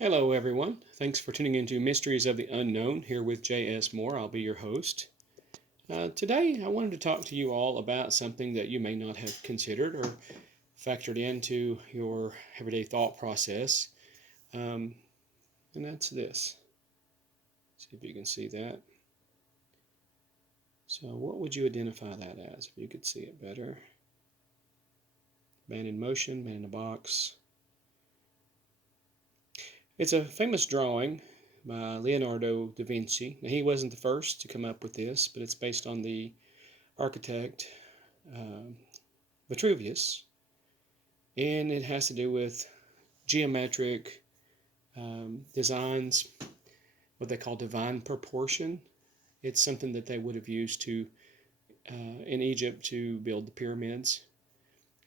Hello, everyone. Thanks for tuning into Mysteries of the Unknown here with J.S. Moore. I'll be your host. Today, I wanted to talk to you all about something that you may not have considered or factored into your everyday thought process, and that's this. See if you can see that. So, what would you identify that as if you could see it better? Man in motion, man in a box. It's a famous drawing by Leonardo da Vinci. Now, he wasn't the first to come up with this, but it's based on the architect uh, Vitruvius, and it has to do with geometric designs, what they call divine proportion. It's something that they would have used in Egypt to build the pyramids.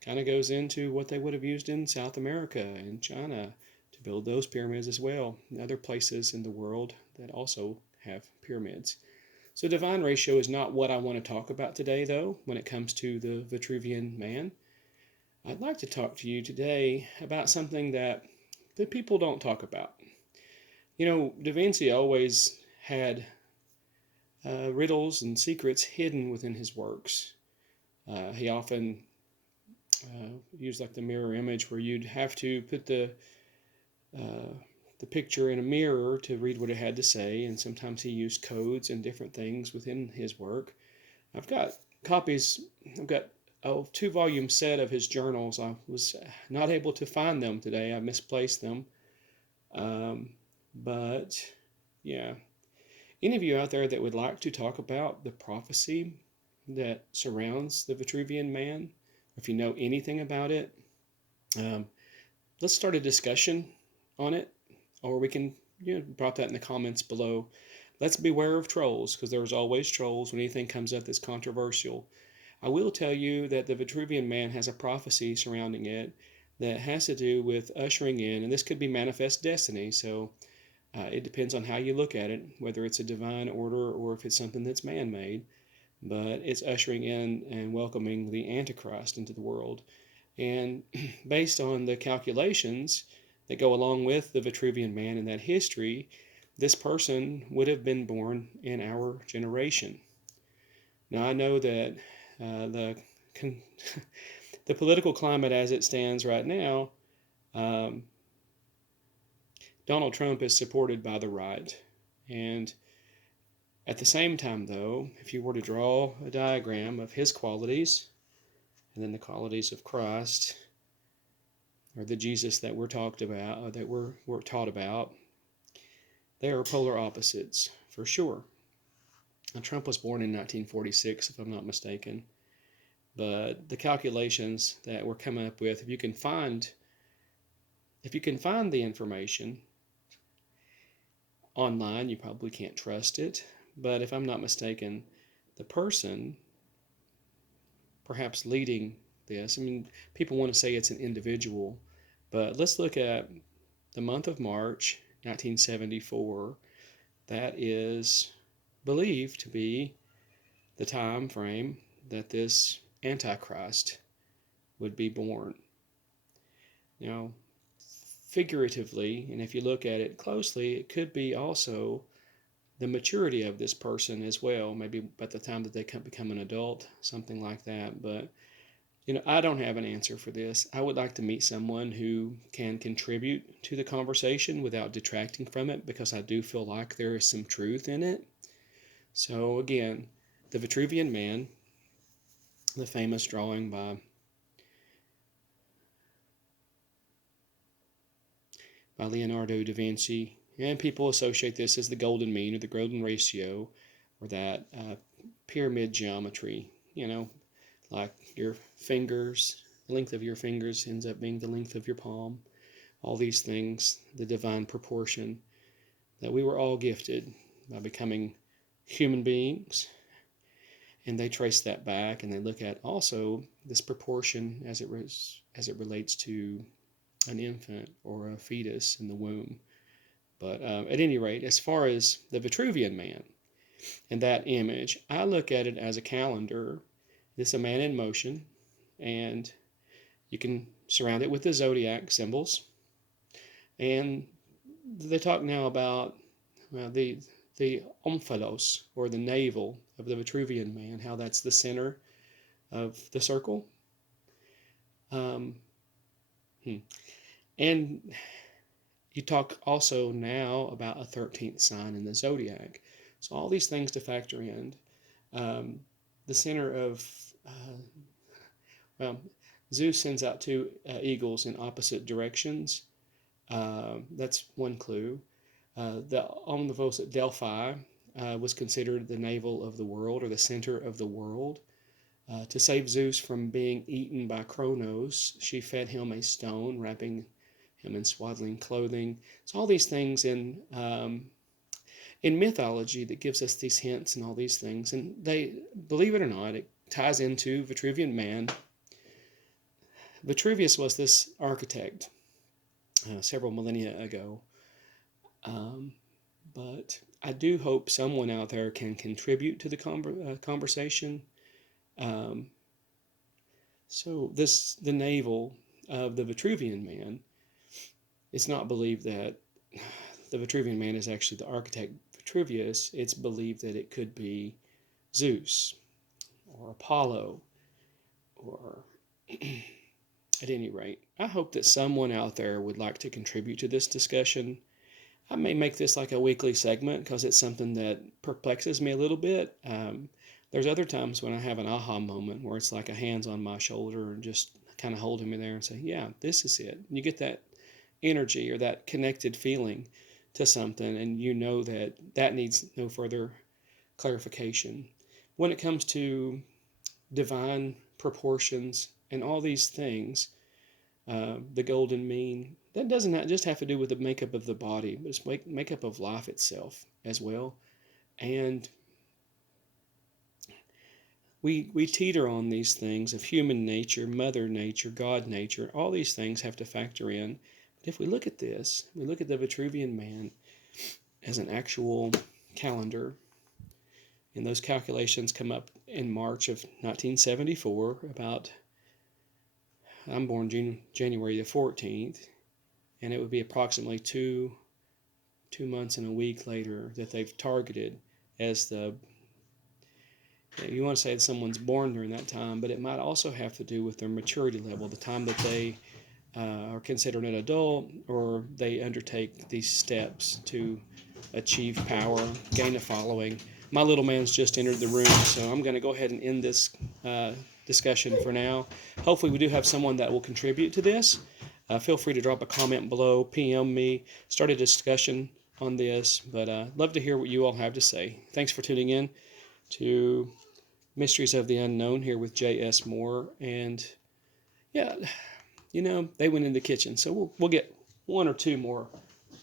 Kind of goes into what they would have used in South America and China to build those pyramids as well, and other places in the world that also have pyramids. So divine ratio is not what I want to talk about today, though, when it comes to the Vitruvian Man. I'd like to talk to you today about something that people don't talk about. You know, Da Vinci always had riddles and secrets hidden within his works. He often used like the mirror image where you'd have to put the picture in a mirror to read what it had to say, and sometimes he used codes and different things within his work. I've got copies, I've got a 2-volume set of his journals. I was not able to find them today, I misplaced them. But yeah, any of you out there that would like to talk about the prophecy that surrounds the Vitruvian Man, if you know anything about it, let's start a discussion on it, or we can drop that in the comments below. Let's beware of trolls, because there's always trolls when anything comes up that's controversial. I will tell you that the Vitruvian Man has a prophecy surrounding it that has to do with ushering in, and this could be manifest destiny, so it depends on how you look at it, whether it's a divine order or if it's something that's man-made, but it's ushering in and welcoming the Antichrist into the world. And based on the calculations that go along with the Vitruvian Man and that history, this person would have been born in our generation. Now, I know that the the political climate as it stands right now, Donald Trump is supported by the right. And at the same time, though, if you were to draw a diagram of his qualities and then the qualities of Christ, or the Jesus that we're talked about, or that we're taught about, they are polar opposites for sure. Now, Trump was born in 1946, if I'm not mistaken. But the calculations that we're coming up with, if you can find the information online, you probably can't trust it. But if I'm not mistaken, the person perhaps leading this, I mean, people want to say it's an individual, but let's look at the month of March 1974. That is believed to be the time frame that this Antichrist would be born. Now, figuratively, and if you look at it closely, it could be also the maturity of this person as well, maybe by the time that they become an adult, something like that. But I don't have an answer for this. I would like to meet someone who can contribute to the conversation without detracting from it, because I do feel like there is some truth in it. So again, the Vitruvian Man, the famous drawing by Leonardo da Vinci, and people associate this as the golden mean or the golden ratio, or that pyramid geometry, like your fingers, the length of your fingers ends up being the length of your palm. All these things, the divine proportion that we were all gifted by becoming human beings. And they trace that back, and they look at also this proportion as it relates to an infant or a fetus in the womb. But at any rate, as far as the Vitruvian Man and that image, I look at it as a calendar. It's a man in motion, and you can surround it with the zodiac symbols. And they talk now about the omphalos, or the navel of the Vitruvian Man, how that's the center of the circle. Um, And you talk also now about a 13th sign in the zodiac. So all these things to factor in. The center of, well, Zeus sends out two eagles in opposite directions. That's one clue. The omnivores at Delphi was considered the navel of the world, or the center of the world. To save Zeus from being eaten by Kronos, she fed him a stone, wrapping him in swaddling clothing. So all these things in mythology that gives us these hints and all these things. And they, believe it or not, it ties into Vitruvian Man. Vitruvius was this architect several millennia ago. But I do hope someone out there can contribute to the conversation. So the navel of the Vitruvian Man, it's not believed that the Vitruvian Man is actually the architect Vitruvius. It's believed that it could be Zeus or Apollo, or at any rate, I hope that someone out there would like to contribute to this discussion. I may make this like a weekly segment because it's something that perplexes me a little bit. There's other times when I have an aha moment where it's like a hand's on my shoulder and just kind of holding me there and say, yeah, this is it. And you get that energy or that connected feeling to something, and you know that that needs no further clarification. When it comes to divine proportions and all these things, the golden mean, that doesn't just have to do with the makeup of the body, but it's makeup of life itself as well. And we teeter on these things of human nature, mother nature, God nature. All these things have to factor in. But if we look at this, we look at the Vitruvian Man as an actual calendar, and those calculations come up in March of 1974, about, I'm born January the 14th, and it would be approximately two months and a week later that they've targeted as the, you want to say that someone's born during that time, but it might also have to do with their maturity level, the time that they are considered an adult, or they undertake these steps to achieve power, gain a following. My little man's just entered the room, so I'm going to go ahead and end this discussion for now. Hopefully we do have someone that will contribute to this. Feel free to drop a comment below, PM me, start a discussion on this, but love to hear what you all have to say. Thanks for tuning in to Mysteries of the Unknown here with J.S. Moore. And yeah, you know, they went in the kitchen, so we'll get one or two more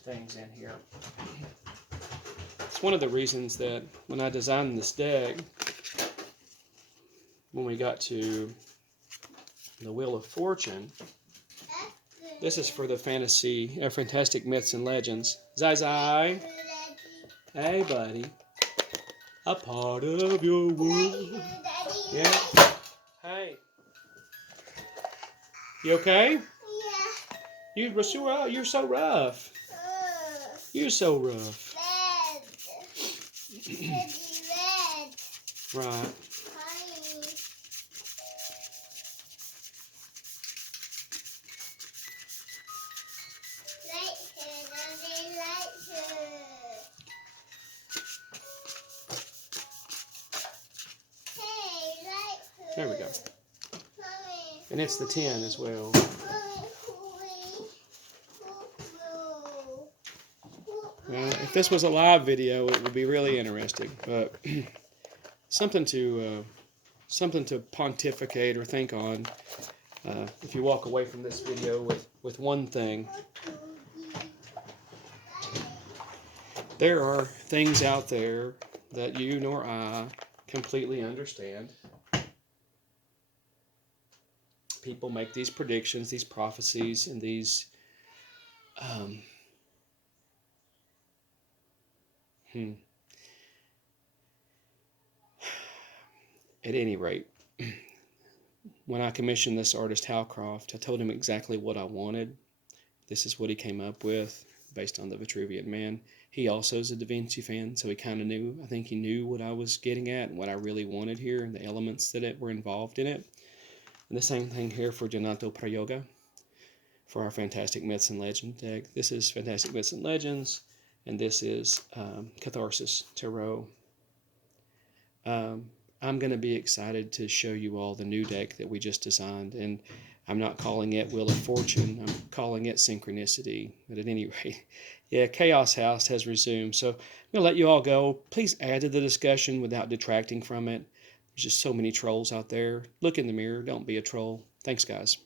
things in here. It's one of the reasons that when I designed this deck, when we got to the Wheel of Fortune, this is for the fantastic myths and legends. Zai. Hey, buddy. A part of your world. Yeah. Hey. You okay? Yeah. You're so rough. You're so rough. Right. There we go. And it's the 10 as well. Well, if this was a live video, it would be really interesting. But something to pontificate or think on. If you walk away from this video with one thing, there are things out there that you nor I completely understand. People make these predictions, these prophecies, and these At any rate, when I commissioned this artist Halcroft, I told him exactly what I wanted. This is what he came up with, based on the Vitruvian Man. He also is a Da Vinci fan, so he kind of knew, I think he knew what I was getting at and what I really wanted here and the elements that were involved in it. And the same thing here for Janato Prayoga, for our Fantastic Myths and Legends deck. This is Fantastic Myths and Legends, and this is Catharsis Tarot. I'm going to be excited to show you all the new deck that we just designed, and I'm not calling it Wheel of Fortune, I'm calling it Synchronicity. But at any rate, yeah, Chaos House has resumed, so I'm going to let you all go. Please add to the discussion without detracting from it. There's just so many trolls out there. Look in the mirror, don't be a troll. Thanks, guys.